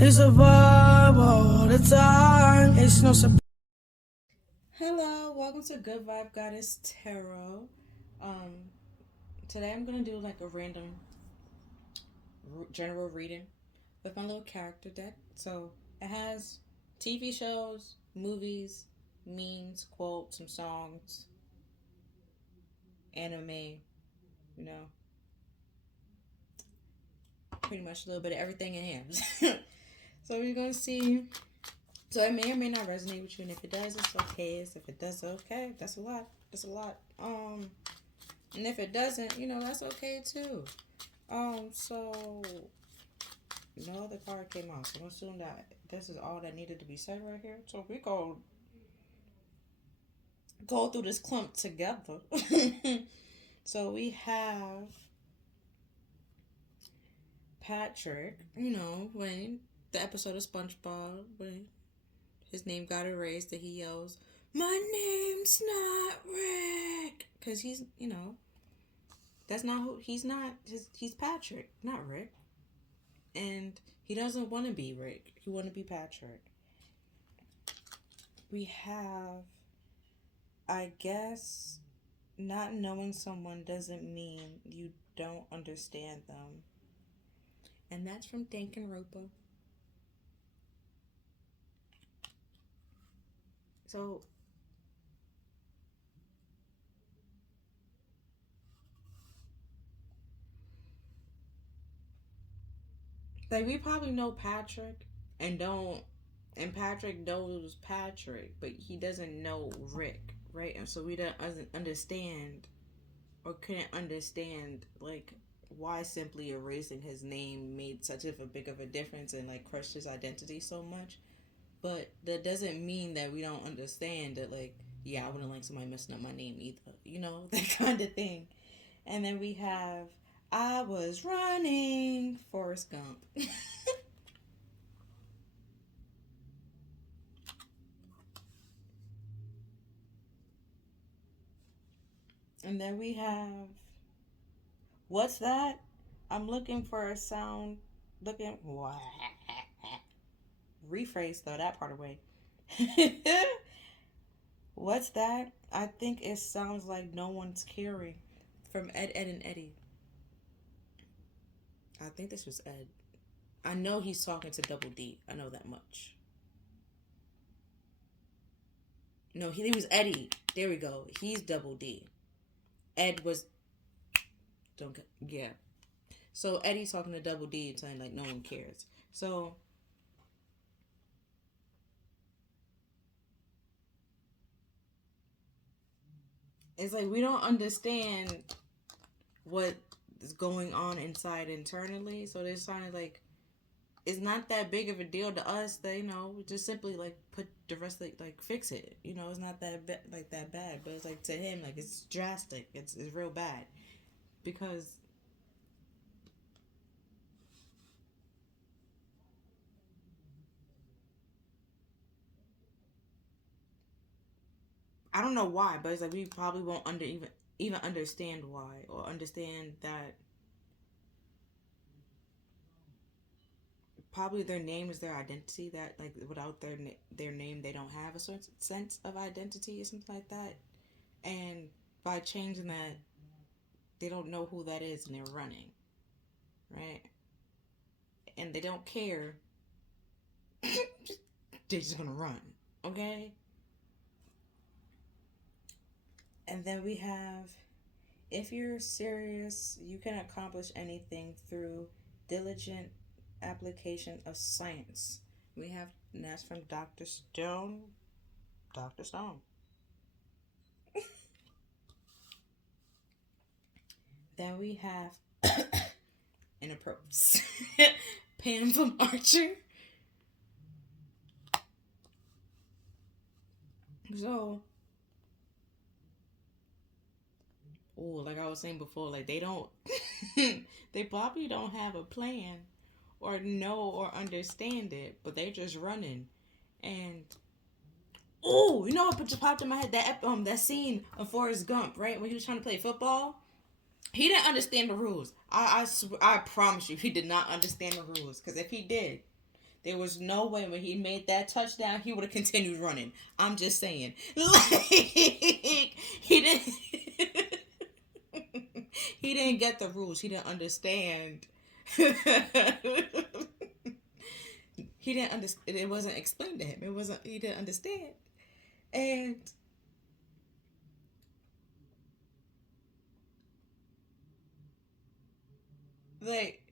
It's a vibe all the time. It's no surprise. Hello, welcome to Good Vibe Goddess Tarot. Um, Today I'm gonna do like a random general reading with my little character deck. So it has TV shows, movies, memes, quotes, some songs, anime, you know, pretty much a little bit of everything in here. So we're gonna see. So it may or may not resonate with you, and if it does, it's okay. If it does, okay. That's a lot. That's a lot. And if it doesn't, that's okay too. So no other card came out. So I'm assuming that this is all that needed to be said right here. So we go through this clump together. So we have Patrick, when the episode of SpongeBob, when his name got erased, that he yells, "My name's not Rick," because that's not who he's not. He's Patrick, not Rick, and he doesn't want to be Rick. He want to be Patrick. We have, I guess, not knowing someone doesn't mean you don't understand them, and that's from Danganronpa. So like we probably know Patrick and don't and Patrick knows Patrick, but he doesn't know Rick, right? And so we don't understand or couldn't understand like why simply erasing his name made such of a big of a difference and like crushed his identity so much. But that doesn't mean that we don't understand that like yeah, I wouldn't like somebody messing up my name either. That kind of thing. And then we have I was running Forrest Gump. And then we have what's that? I'm looking for a sound. Looking. Rephrase though that part away. What's that? I think it sounds like no one's caring. From Ed, Ed, and Eddie. I think this was Ed. I know he's talking to Double D. I know that much. No, he was Eddie. There we go. He's Double D. Ed was don't get yeah. So Eddie's talking to Double D and saying like no one cares. So it's like we don't understand what is going on inside internally. So they're trying to like it's not that big of a deal to us that just simply like put the rest like fix it. It's not like that bad, but it's like to him like it's drastic. It's real bad because I don't know why, but it's like we probably won't even understand why or understand that probably their name is their identity, that like without their name they don't have a certain sense of identity or something like that, and by changing that they don't know who that is and they're running, right? And they don't care. They're just gonna run, okay? And then we have if you're serious you can accomplish anything through diligent application of science. We have, and that's from Dr. Stone. Dr. Stone. Then we have in a purpose. Pam from Archer. So, like I was saying before, like they don't, they probably don't have a plan or know or understand it, but they just running. And what just popped in my head? That scene of Forrest Gump, right when he was trying to play football. He didn't understand the rules. I promise you, he did not understand the rules. Because if he did, There was no way when he made that touchdown he would have continued running. I'm just saying, like he didn't. He didn't get the rules. He didn't understand. He didn't understand. It wasn't explained to him. It wasn't. He didn't understand. And like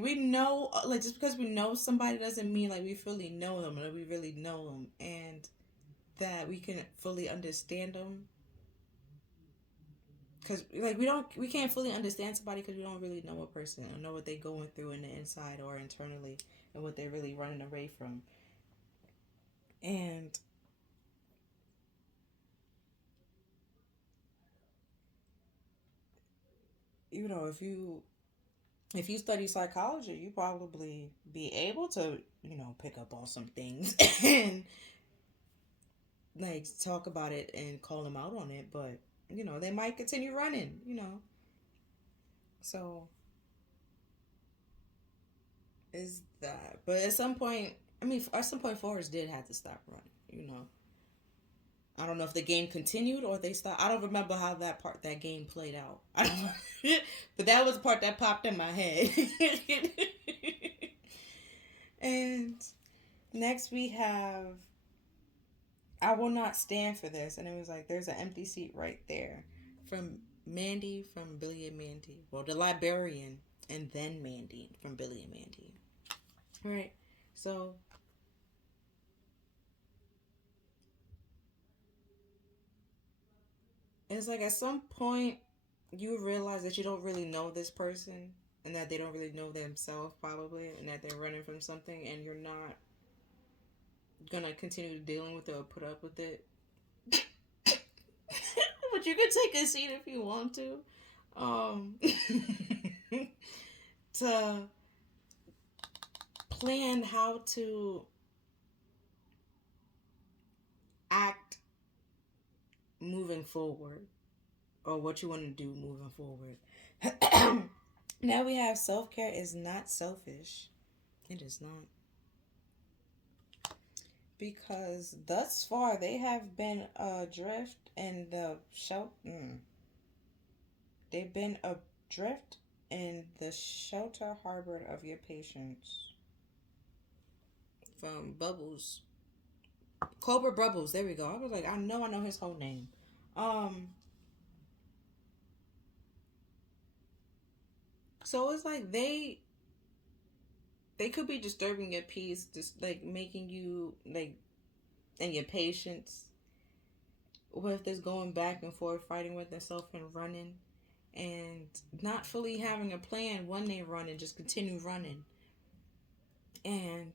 we know, like, just because we know somebody doesn't mean like we fully know them or we really know them, and that we can fully understand them. Because like we can't fully understand somebody because we don't really know a person or know what they're going through in the inside or internally and what they're really running away from. And if you study psychology, you probably be able to pick up on some things and like talk about it and call them out on it. But they might continue running. So is that? But at some point, I mean, at some point, Forrest did have to stop running. I don't know if the game continued or they stopped. I don't remember how that game played out. I don't, but that was the part that popped in my head. And next we have I Will Not Stand for This, and it was like there's an empty seat right there from Mandy from Billy and Mandy. Well, the librarian and then Mandy from Billy and Mandy. All right, so it's like at some point you realize that you don't really know this person and that they don't really know themselves probably and that they're running from something and you're not gonna continue dealing with it or put up with it. But you can take a seat if you want to. To plan how to act moving forward or what you want to do moving forward. Now we have self-care is not selfish. It is not. Because thus far they have been adrift in the they've been adrift in the shelter harbored of your patients. From Bubbles. Cobra Bubbles, there we go. I was like, I know his whole name. So it's like they could be disturbing your peace, just like making you like and your patience with this going back and forth, fighting with themselves and running and not fully having a plan when they run and just continue running. And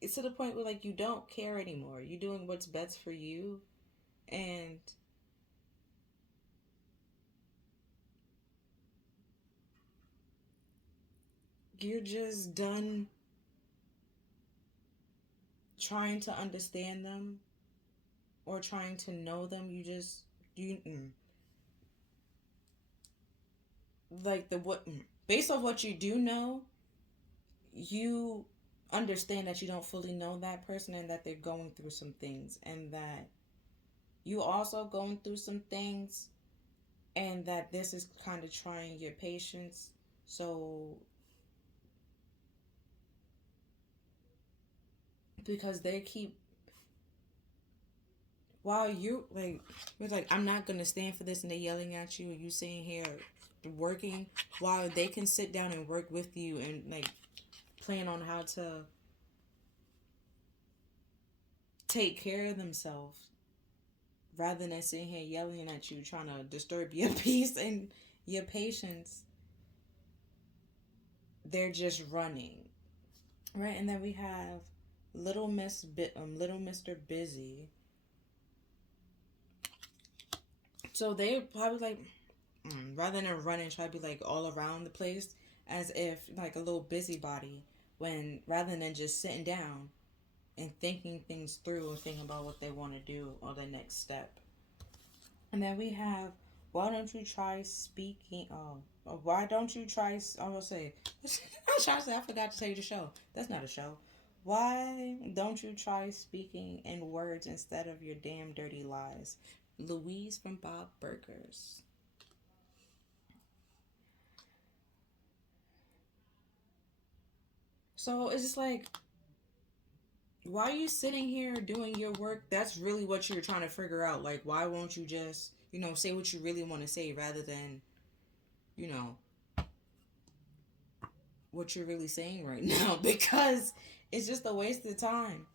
it's to the point where like you don't care anymore. You're doing what's best for you, and you're just done trying to understand them or trying to know them. Like the what based off what you do know, you understand that you don't fully know that person and that they're going through some things and that you also going through some things and that this is kind of trying your patience. So because they keep while you're like I'm not gonna stand for this and they're yelling at you and you sitting here working while they can sit down and work with you and like plan on how to take care of themselves rather than sitting here yelling at you trying to disturb your peace and your patience. They're just running, right? And then we have little Mr. Busy. So they probably like rather than running, try to be like all around the place as if like a little busybody when rather than just sitting down and thinking things through and thinking about what they want to do or the next step. And then we have, why don't you try speaking? Why don't you try? I'm gonna say, I forgot to tell you the show. That's not a show. Why don't you try speaking in words instead of your damn dirty lies? Louise from Bob Burgers. So it's just like, why are you sitting here doing your work? That's really what you're trying to figure out. Like, why won't you just, say what you really want to say rather than, you know, what you're really saying right now? Because it's just a waste of time.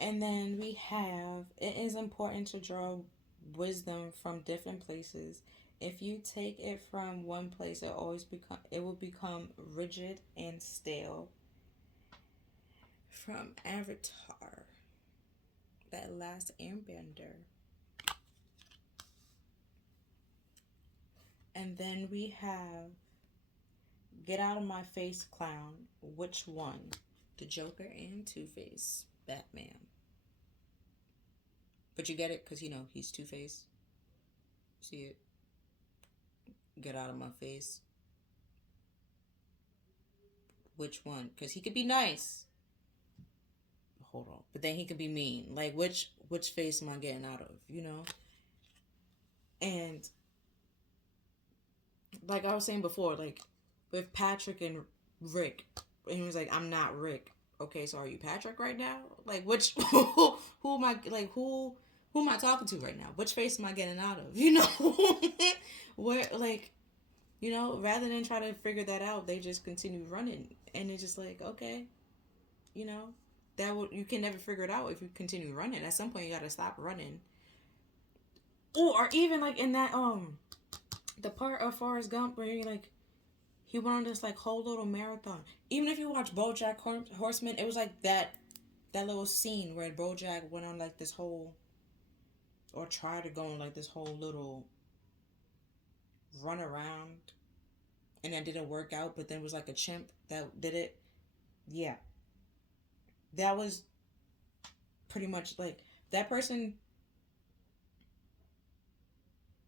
And then we have, it is important to draw wisdom from different places. If you take it from one place, it will become rigid and stale. From Avatar, that last airbender. And then we have Get Out of My Face Clown. Which one? The Joker and Two-Face. Batman. But you get it because, he's Two-Face. See it? Get out of my face. Which one? Because he could be nice. Hold on. But then he could be mean. Like, which face am I getting out of, And like I was saying before, like with Patrick and Rick, and he was like, I'm not Rick. Okay, so are you Patrick right now? Like, which who am I, like, who am I talking to right now? Which face am I getting out of? Where, like, rather than try to figure that out, they just continue running, and it's just like, okay, you can never figure it out if you continue running. At some point, you gotta stop running. Or even like in that the part of Forrest Gump where he went on this like whole little marathon. Even if you watch BoJack Horseman, it was like that little scene where BoJack went on like this whole, or tried to go on like this whole little run around, and that didn't work out. But then it was like a chimp that did it. Yeah, that was pretty much like that person.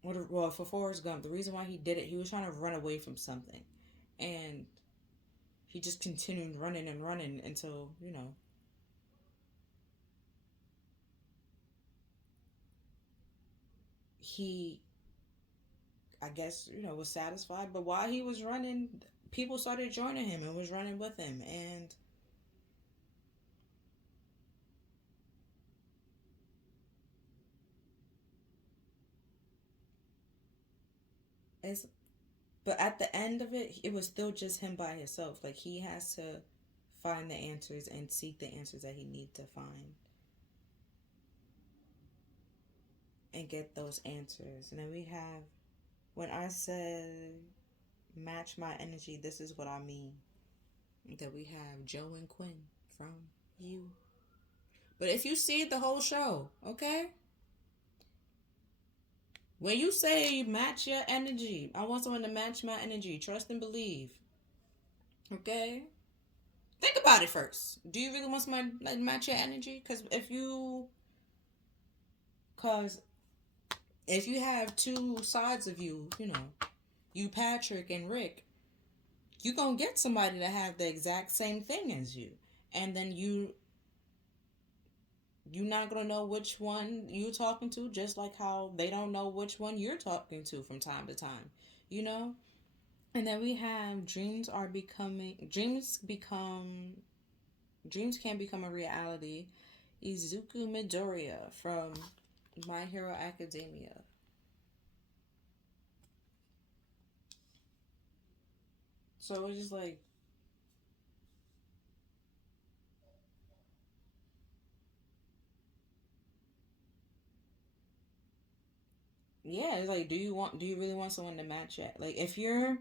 Well, for Forrest Gump, the reason why he did it, he was trying to run away from something, and he just continued running and running until he, I guess, was satisfied. But while he was running, people started joining him and was running with him, and it's, but at the end of it, it was still just him by himself. Like, he has to find the answers and seek the answers that he needs to find and get those answers. And then we have, when I said match my energy, this is what I mean. That we have Joe and Quinn from You. But if you see the whole show, okay? When you say match your energy, I want someone to match my energy. Trust and believe. Okay? Think about it first. Do you really want someone to match your energy? Because if you have two sides of you, you Patrick and Rick, you gonna get somebody to have the exact same thing as you, and then you're not gonna know which one you talking to, just like how they don't know which one you're talking to from time to time, And then we have dreams can become a reality. Izuku Midoriya from My Hero Academia. So it's just like, yeah, it's like, do you really want someone to match it? Like, if you're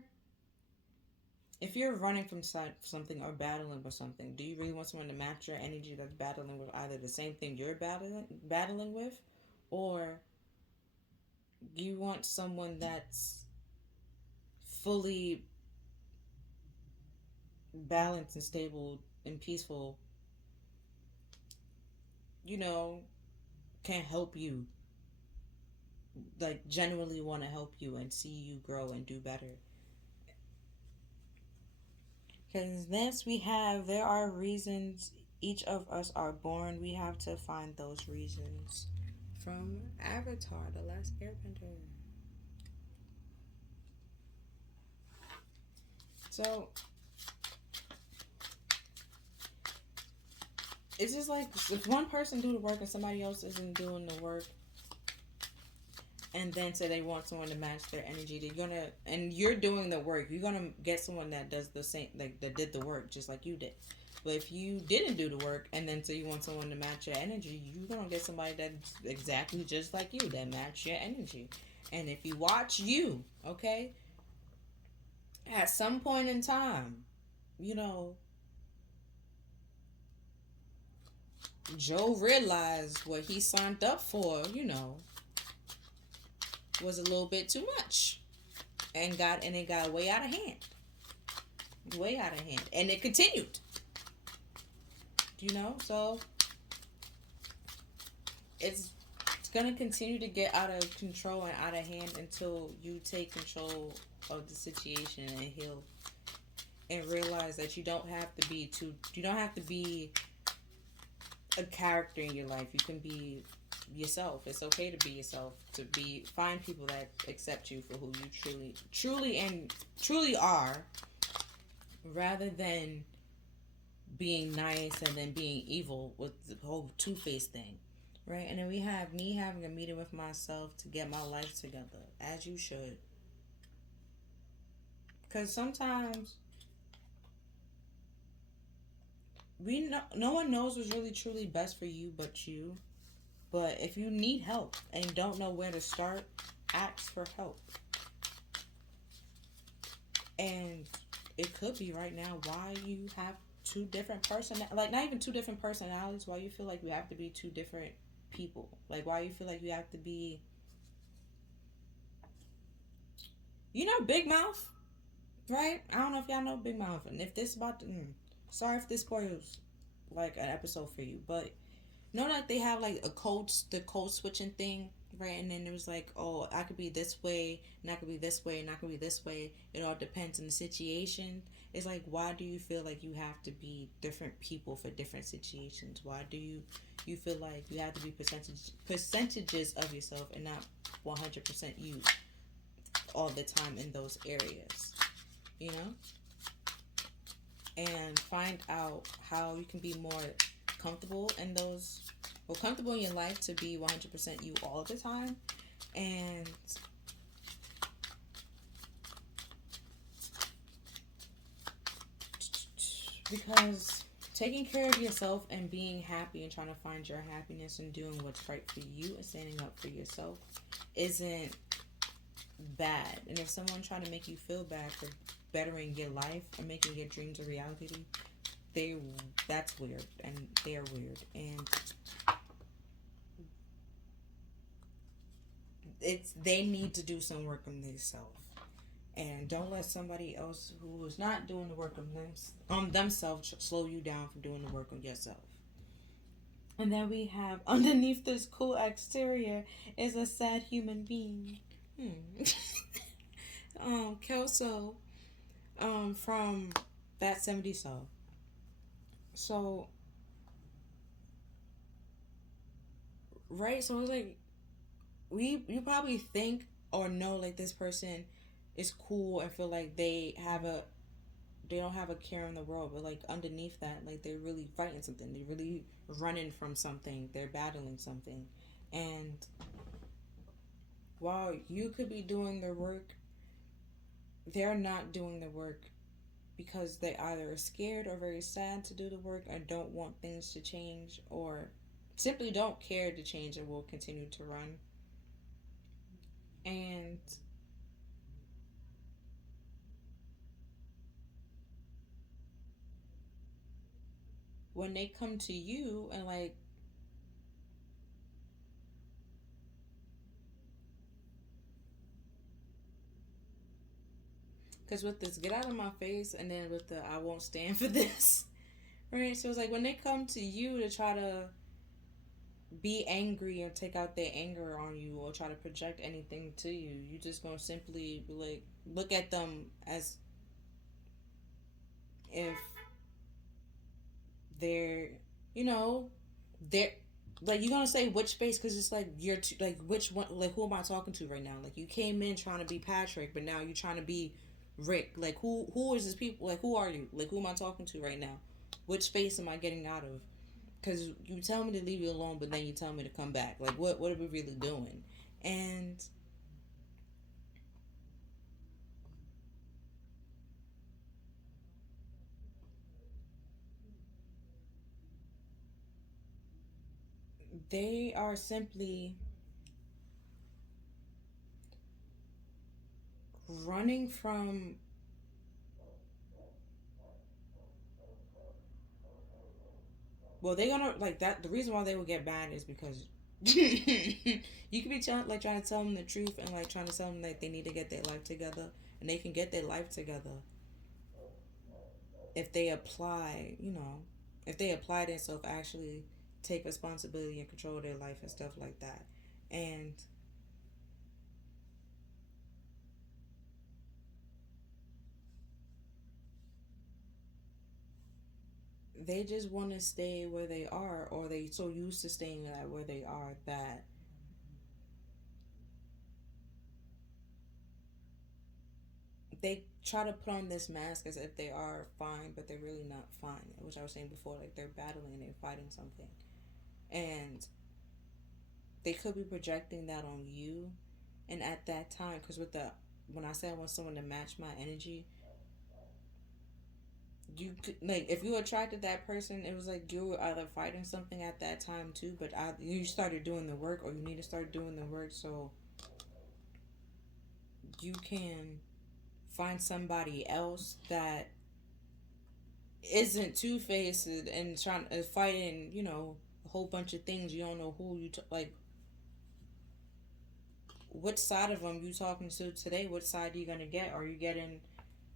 running from something or battling with something, do you really want someone to match your energy that's battling with either the same thing you're battling with, or you want someone that's fully balanced and stable and peaceful you know, can help you, like genuinely want to help you and see you grow and do better. Because this we have, there are reasons each of us are born. We have to find those reasons from Avatar, The Last Airbender. So it's just like if one person do the work and somebody else isn't doing the work, and then say they want someone to match their energy, they're gonna, and you're doing the work, you're gonna get someone that does the same, like that did the work just like you did. But if you didn't do the work and then so you want someone to match your energy, you're gonna get somebody that's exactly just like you that match your energy. And if you watch you, okay, at some point in time, you know, Joe realized what he signed up for, was a little bit too much, and it got way out of hand, way out of hand, and it continued. So it's gonna continue to get out of control and out of hand until you take control of the situation and heal and realize that you don't have to be a character in your life. You can be yourself. It's okay to be yourself. Find people that accept you for who you truly are, rather than being nice and then being evil with the whole two-faced thing, right? And then we have me having a meeting with myself to get my life together, as you should, because sometimes no one knows what's really truly best for you but you. But if you need help and don't know where to start, ask for help. And it could be right now why you have two different like not even two different personalities, why you feel like you have to be two different people. Like why you feel like you have to be, Big Mouth, right? I don't know if y'all know Big Mouth. And if this about to, sorry if this spoils like an episode for you, but like they have like the code switching thing, right? And then it was like, oh, I could be this way, and I could be this way, and I could be this way. It all depends on the situation. It's like, why do you feel like you have to be different people for different situations? Why do you feel like you have to be percentages of yourself and not 100% you all the time in those areas, And find out how you can be more comfortable in comfortable in your life to be 100% you all the time. And because taking care of yourself and being happy and trying to find your happiness and doing what's right for you and standing up for yourself isn't bad. And if someone trying to make you feel bad for bettering your life or making your dreams a reality, that's weird, and they're weird, and they need to do some work on themselves, and don't let somebody else who is not doing the work on themselves slow you down from doing the work on yourself. And then we have underneath this cool exterior is a sad human being. Kelso, from that 70s song. So, right? So it's like, you probably think or know like this person is cool and feel like they don't have a care in the world, but like underneath that, like they're really fighting something. They're really running from something. They're battling something. And while you could be doing the work, they're not doing the work because they either are scared or very sad to do the work or don't want things to change or simply don't care to change and will continue to run. And when they come to you and like, because with this get out of my face and then with the I won't stand for this, right? So it's like when they come to you to try to be angry or take out their anger on you or try to project anything to you. You just gonna simply be like, look at them as if they're, you know, they're like, you're gonna say which space because it's like you're like, which one, like, who am I talking to right now? Like, you came in trying to be Patrick, but now you're trying to be Rick. Like, who is this people? Like, who are you? Like, who am I talking to right now? Which space am I getting out of? Because you tell me to leave you alone, but then you tell me to come back. Like, what are we really doing? And they are simply running from, well, they're gonna like that. The reason why they would get mad is because you could be trying to tell them the truth and like trying to tell them that they need to get their life together, and they can get their life together if they apply, if they apply themselves, actually take responsibility and control their life and stuff like that. And they just want to stay where they are, or they so used to staying at where they are that they try to put on this mask as if they are fine, but they're really not fine. Which I was saying before, like they're battling, they're fighting something, and they could be projecting that on you. And at that time, because when I say I want someone to match my energy, you could, like, if you attracted that person, it was like you were either fighting something at that time too, but you started doing the work, or you need to start doing the work so you can find somebody else that isn't two-faced and trying to fighting, a whole bunch of things. You don't know who like, which side of them you talking to today. Which side are you gonna get? Are you getting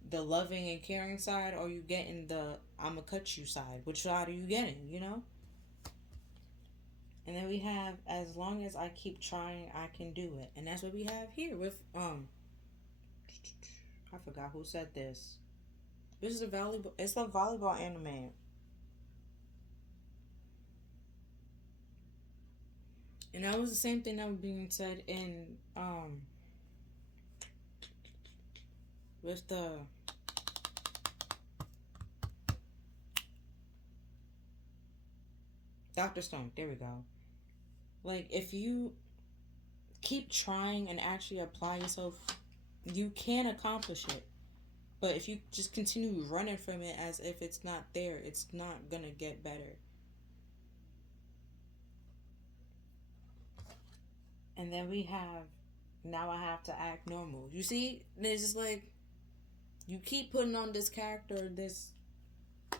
the loving and caring side, or are you getting the I'ma cut you side? Which side are you getting? And then we have, as long as I keep trying, I can do it. And that's what we have here with I forgot who said this. This is a volleyball. It's a volleyball anime, and that was the same thing that was being said in with the Doctor Stone. There we go. Like, if you keep trying and actually apply yourself, you can accomplish it. But if you just continue running from it as if it's not there, it's not gonna get better. And then we have, now I have to act normal. You see, it's just like you keep putting on this character, this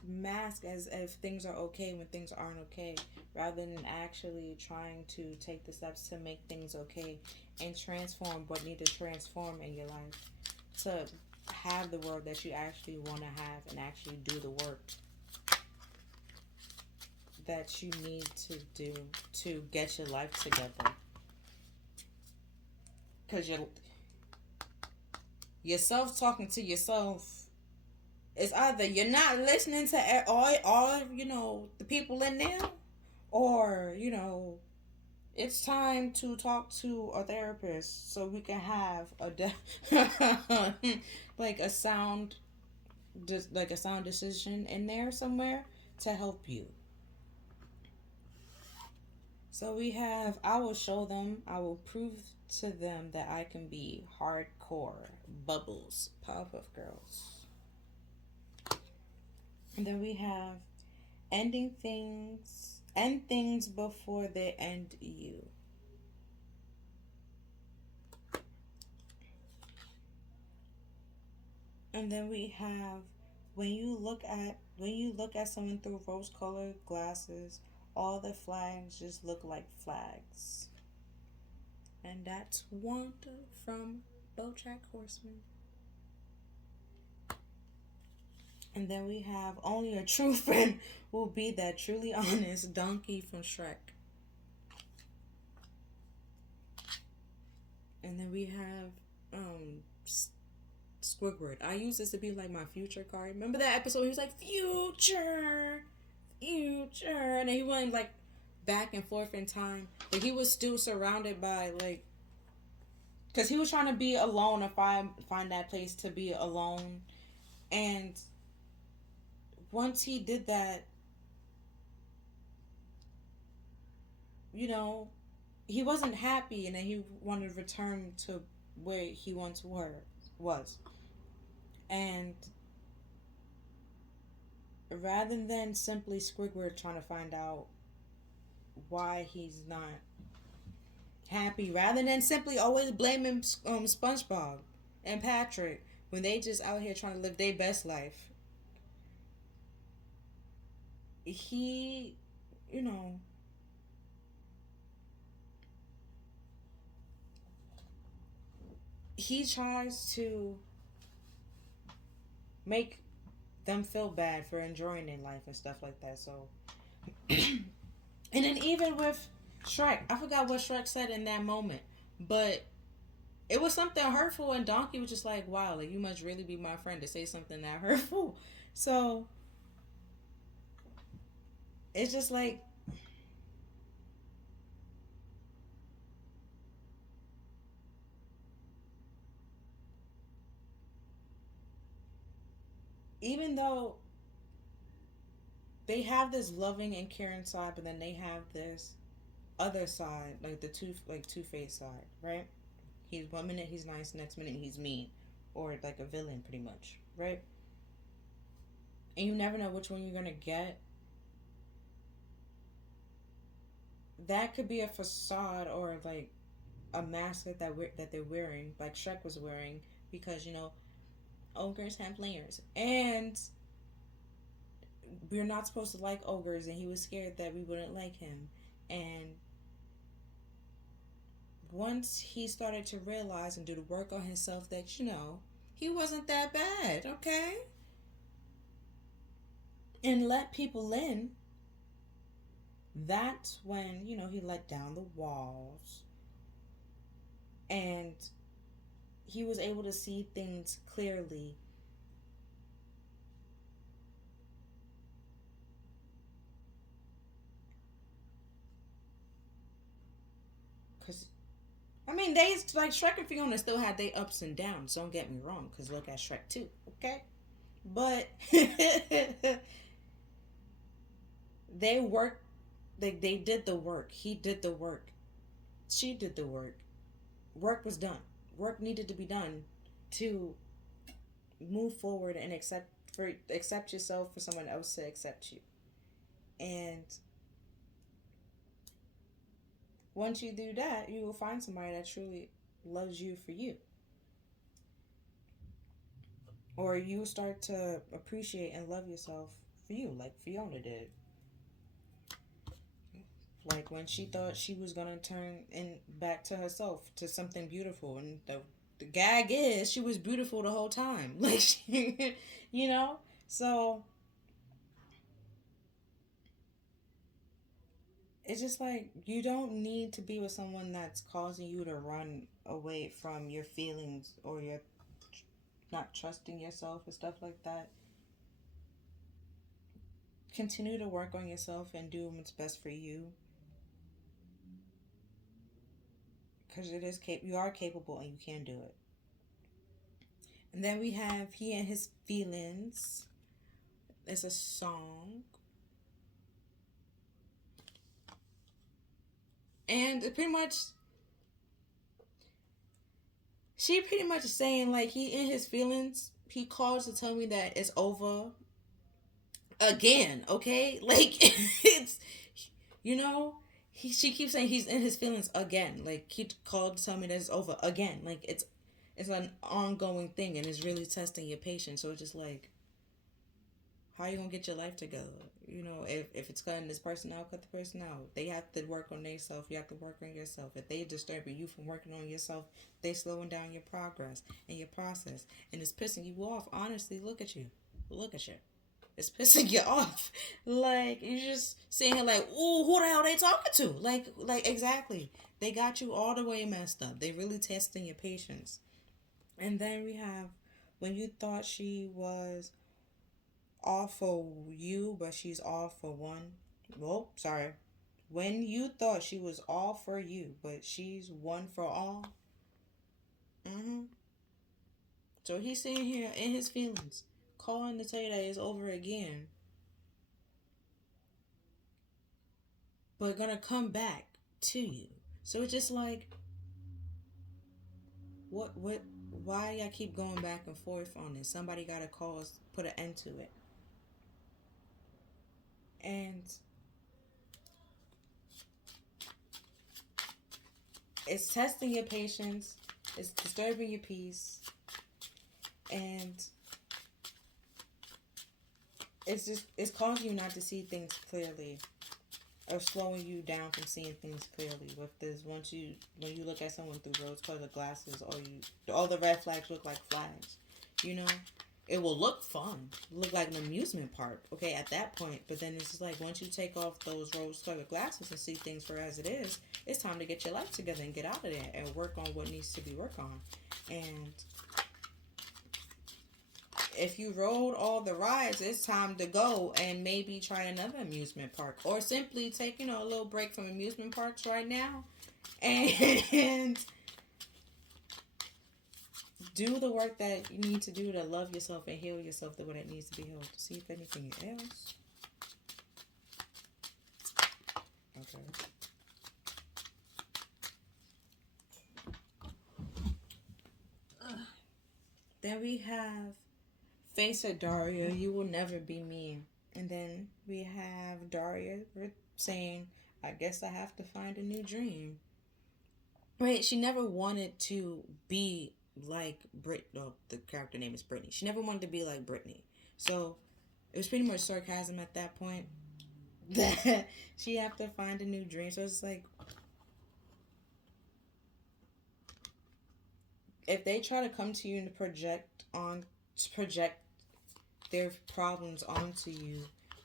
mask, as if things are okay when things aren't okay, rather than actually trying to take the steps to make things okay and transform what need to transform in your life to have the world that you actually want to have and actually do the work that you need to do to get your life together. Because yourself talking to yourself, it's either you're not listening to all the people in there, or it's time to talk to a therapist so we can have like a sound, just like a sound decision in there somewhere to help you. So we have, I will show them, I will prove to them that I can be hardcore. Bubbles, Powerpuff Girls. And then we have end things before they end you. And then we have, when you look at someone through rose-colored glasses, all the flags just look like flags. And that's Wanda from BoJack Horseman. And then we have, only a true friend will be that truly honest donkey from Shrek. we have Squidward. I use this to be like my future card. Remember that episode? He was like future, future, and then he went like back and forth in time, but he was still surrounded by like, because he was trying to be alone and find that place to be alone, and once he did that, you know, he wasn't happy, and then he wanted to return to where he once was. And rather than simply Squidward trying to find out why he's not happy, rather than simply always blaming SpongeBob and Patrick when they just out here trying to live their best life, he, you know, he tries to make them feel bad for enjoying their life and stuff like that. So, and then even with Shrek, I forgot what Shrek said in that moment, but it was something hurtful, and Donkey was just like, wow, like, you must really be my friend to say something that hurtful. So, it's just like, even though they have this loving and caring side, but then they have this other side, like the two-faced side, right? He's one minute he's nice, next minute he's mean, or like a villain, pretty much, right? And you never know which one you're gonna get. That could be a facade or like a mask that they're wearing, like Shrek was wearing, because ogres have layers, and we're not supposed to like ogres, and he was scared that we wouldn't like him. And once he started to realize and do the work on himself that he wasn't that bad, okay, and let people in, that's when he let down the walls, and he was able to see things clearly. Because I mean, they like Shrek and Fiona still had their ups and downs. Don't get me wrong, because look at Shrek 2, okay? But they worked. They did the work. He did the work. She did the work. Work was done. Work needed to be done to move forward and accept yourself, for someone else to accept you. And once you do that, you will find somebody that truly loves you for you. Or you start to appreciate and love yourself for you, like Fiona did. Like when she thought she was gonna turn back to herself, to something beautiful, and the gag is she was beautiful the whole time. Like so it's just like, you don't need to be with someone that's causing you to run away from your feelings, or you're not trusting yourself and stuff like that. Continue to work on yourself and do what's best for you, because you are capable and you can do it. And then we have He and His Feelings. It's a song. And it pretty much, she pretty much saying like, he in his feelings. He calls to tell me that it's over again, okay? Like, it's, she keeps saying he's in his feelings again. Like, he called to tell me that it's over again. Like, it's an ongoing thing, and it's really testing your patience. So it's just like, how are you gonna get your life together? If it's cutting this person out, cut the person out. They have to work on themselves. You have to work on yourself. If they disturbing you from working on yourself, they slowing down your progress and your process, and it's pissing you off. Honestly, look at you. Look at you. It's pissing you off. Like, you just sitting here like, ooh, who the hell they talking to? Like exactly. They got you all the way messed up. They really testing your patience. And then we have when you thought she was all for you, but she's all for one. Well, sorry. When you thought she was all for you, but she's one for all. Mm-hmm. So he's sitting here in his feelings, calling to tell you that it's over again, but gonna come back to you. So it's just like, what, why y'all keep going back and forth on this? Somebody gotta cause, put an end to it. And it's testing your patience, it's disturbing your peace, and it's causing you not to see things clearly, or slowing you down from seeing things clearly. With this, when you look at someone through rose-colored glasses, all the red flags look like flags. You know, it will look fun, look like an amusement park. Okay, at that point, but then it's just like once you take off those rose-colored glasses and see things for as it is, it's time to get your life together and get out of there and work on what needs to be worked on. And if you rode all the rides, it's time to go and maybe try another amusement park, or simply take a little break from amusement parks right now, and do the work that you need to do to love yourself and heal yourself the way it needs to be healed. To see if anything else. Okay. Then we have Face it, Daria, you will never be me. And then we have Daria saying, I guess I have to find a new dream. Right, she never wanted to be like Brit. No, the character name is Brittany. She never wanted to be like Brittany. So it was pretty much sarcasm at that point. That she have to find a new dream. So it's like, if they try to come to you and project their problems onto you,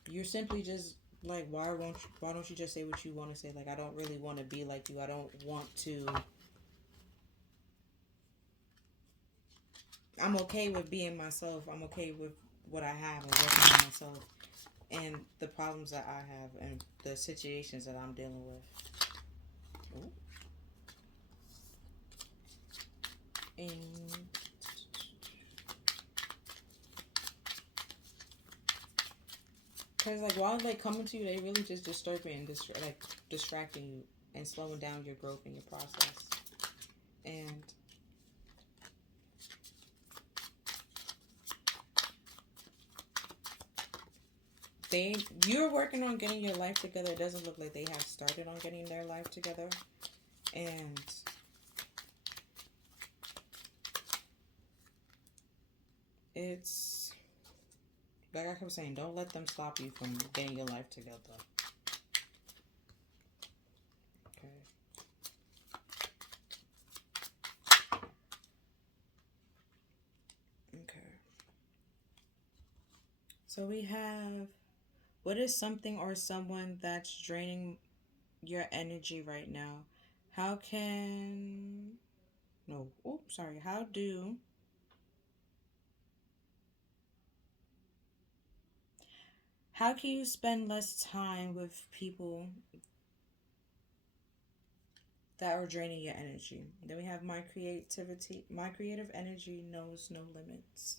you're simply just like, why don't you just say what you want to say? Like, I don't really want to be like you. I don't want to. I'm okay with being myself. I'm okay with what I have and working on myself and the problems that I have and the situations that I'm dealing with. Ooh. And because like while they coming to you, they really just disturbing and distracting you and slowing down your growth and your process. And you're working on getting your life together. It doesn't look like they have started on getting their life together. And it's like I kept saying, don't let them stop you from getting your life together. Okay. Okay. So we have, what is something or someone that's draining your energy right now? How can, no, oops, sorry. How can you spend less time with people that are draining your energy? Then we have my creative energy knows no limits.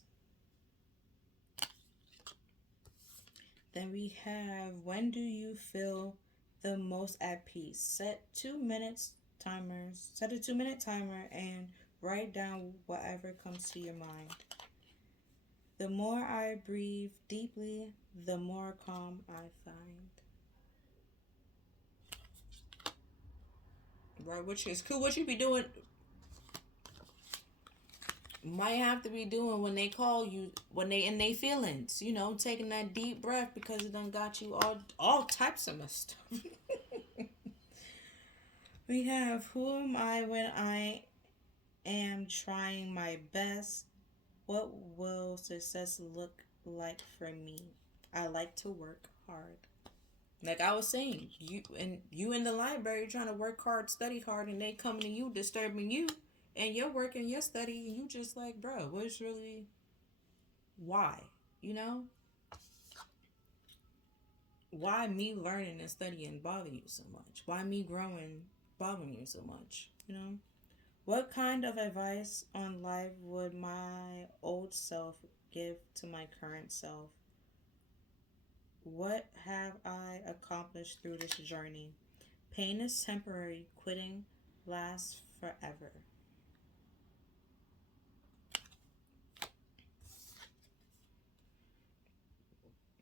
Then we have, when do you feel the most at peace? Set a 2 minute timer and write down whatever comes to your mind. The more I breathe deeply, the more calm I find. Right, which is cool. What you be doing might have to be doing when they call you, when they in their feelings, taking that deep breath, because it done got you all types of stuff. We have, who am I when I am trying my best? What will success look like for me? I like to work hard. Like I was saying, you in the library trying to work hard, study hard, and they coming to you disturbing you, and you're working, you're studying, and you just like, bro, what's really why? You know, why me learning and studying bother you so much? Why me growing bothering you so much? You know, what kind of advice on life would my old self give to my current self? What have I accomplished through this journey? Pain is temporary, quitting lasts forever.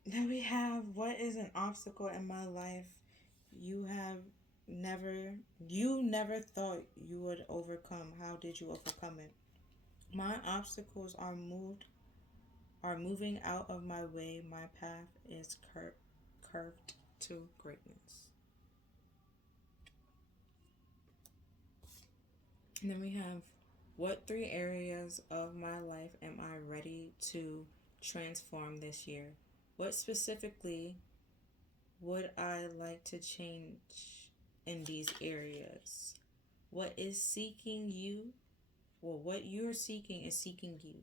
Then we have, what is an obstacle in my life you have never you never thought you would overcome? How did you overcome it? My obstacles are moving out of my way. My path is curved to greatness. And then we have, what three areas of my life am I ready to transform this year? What specifically would I like to change in these areas? What is seeking you? Well, what you're seeking is seeking you.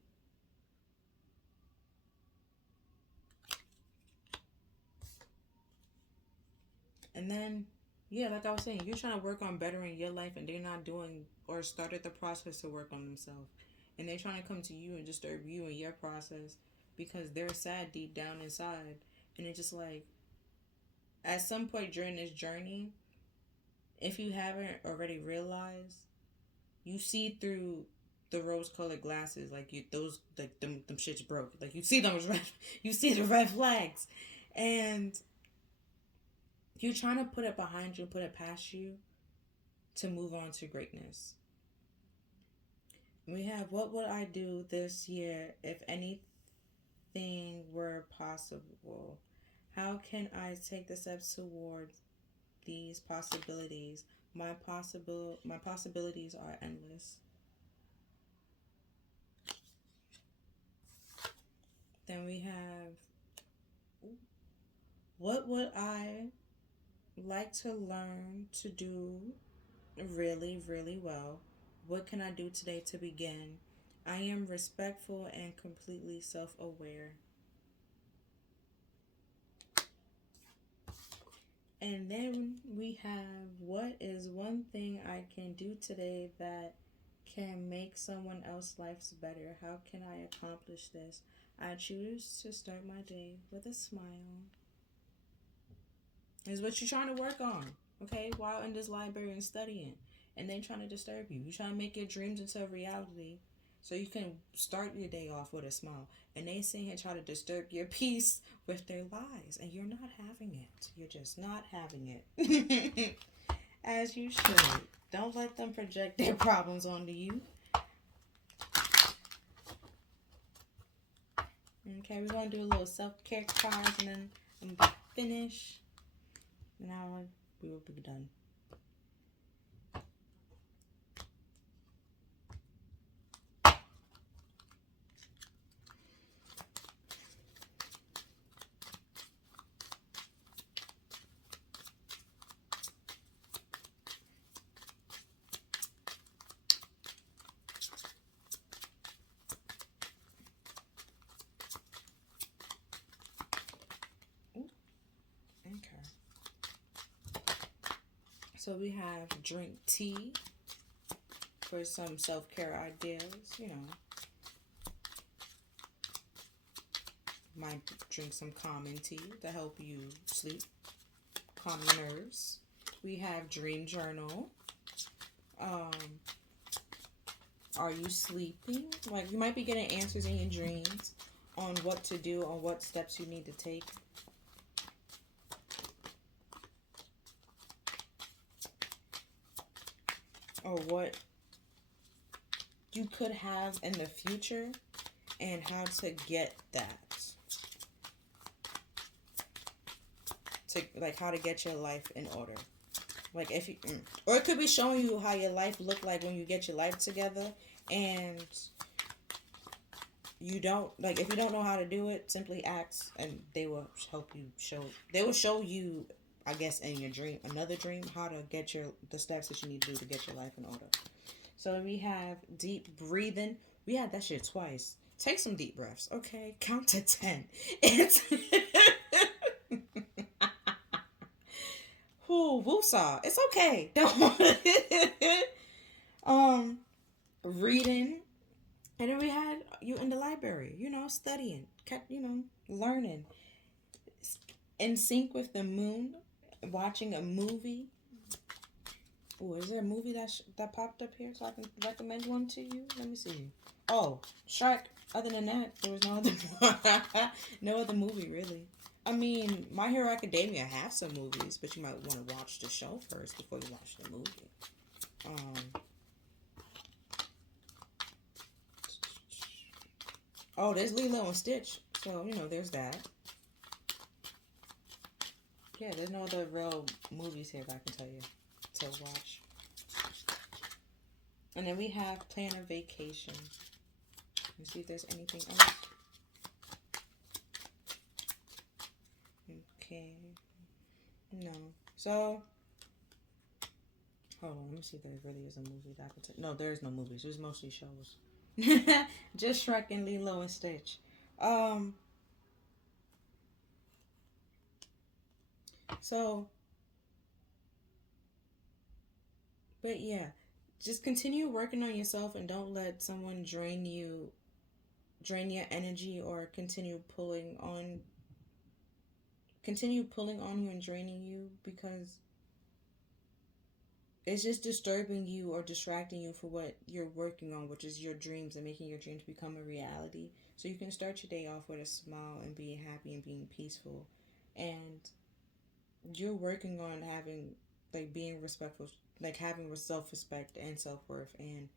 And then, yeah, like I was saying, you're trying to work on bettering your life and they're not doing or started the process to work on themselves. And they're trying to come to you and disturb you in your process because they're sad deep down inside. And it's just like, at some point during this journey, if you haven't already realized, you see through the rose-colored glasses, like you those like them shits broke. Like you see those red, you see the red flags, and you're trying to put it behind you, put it past you, to move on to greatness. We have, what would I do this year if anything were possible? How can I take the steps towards these possibilities? My possibilities are endless. Then we have, what would I like to learn to do really, really well? What can I do today to begin? I am respectful and completely self aware. And then we have, what is one thing I can do today that can make someone else's life better? How can I accomplish this? I choose to start my day with a smile. Is what you're trying to work on, okay? While in this library and studying, and then trying to disturb you. You're trying to make your dreams into a reality so you can start your day off with a smile. And they sit here and try to disturb your peace with their lies, and you're not having it. You're just not having it. As you should. Don't let them project their problems onto you. Okay, we're going to do a little self-care cards, and then I'm going to finish. Now we will be done. So we have drink tea for some self-care ideas, Might drink some calming tea to help you sleep, calm your nerves. We have dream journal. Are you sleeping? Like, you might be getting answers in your dreams on what to do, on what steps you need to take. Or what you could have in the future and how to get that. How to get your life in order. Like, if you, or it could be showing you how your life look like when you get your life together, and you don't like, if you don't know how to do it, simply ask, and they will help you show. They will show you, I guess, in your dream, another dream, how to get the steps that you need to do to get your life in order. So we have deep breathing. We had that shit twice. Take some deep breaths, okay? Count to 10. It's whoo, woosah. It's okay. Don't um reading. And then we had you in the library, studying, learning, in sync with the moon, watching a movie. Oh, is there a movie that popped up here so I can recommend one to you? Let me see. Oh, Shrek. Other than that, there was no other no other movie really. I mean, My Hero Academia has some movies, but you might want to watch the show first before you watch the movie. Oh, there's Lilo and Stitch. So, there's that. Yeah, there's no other real movies here that I can tell you to watch. And then we have Plan a Vacation. Let's see if there's anything else. Okay. No. So, hold on. Let me see if there really is a movie that I can tell. No, there is no movies. There's mostly shows. Just Shrek and Lilo and Stitch. So, but yeah, just continue working on yourself and don't let someone drain your energy, or continue pulling on you and draining you, because it's just disturbing you or distracting you for what you're working on, which is your dreams, and making your dreams become a reality. So you can start your day off with a smile and being happy and being peaceful. And you're working on having, like, being respectful, like having self-respect and self-worth, and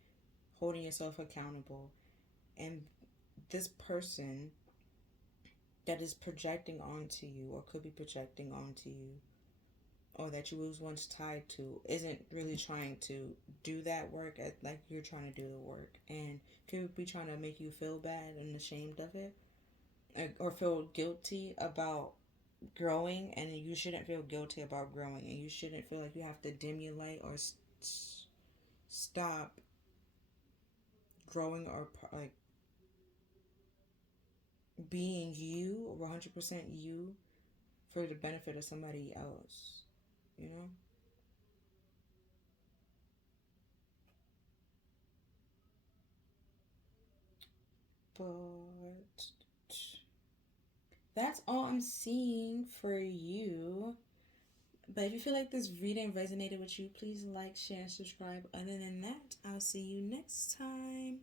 holding yourself accountable. And this person that is projecting onto you, or could be projecting onto you, or that you was once tied to, isn't really trying to do that work like you're trying to do the work, and could be trying to make you feel bad and ashamed of it, or feel guilty about growing. And you shouldn't feel guilty about growing, and you shouldn't feel like you have to dim your light, or stop growing, or like being you, or 100% you, for the benefit of somebody else, you know? But that's all I'm seeing for you. But if you feel like this reading resonated with you, please like, share, and subscribe. Other than that, I'll see you next time.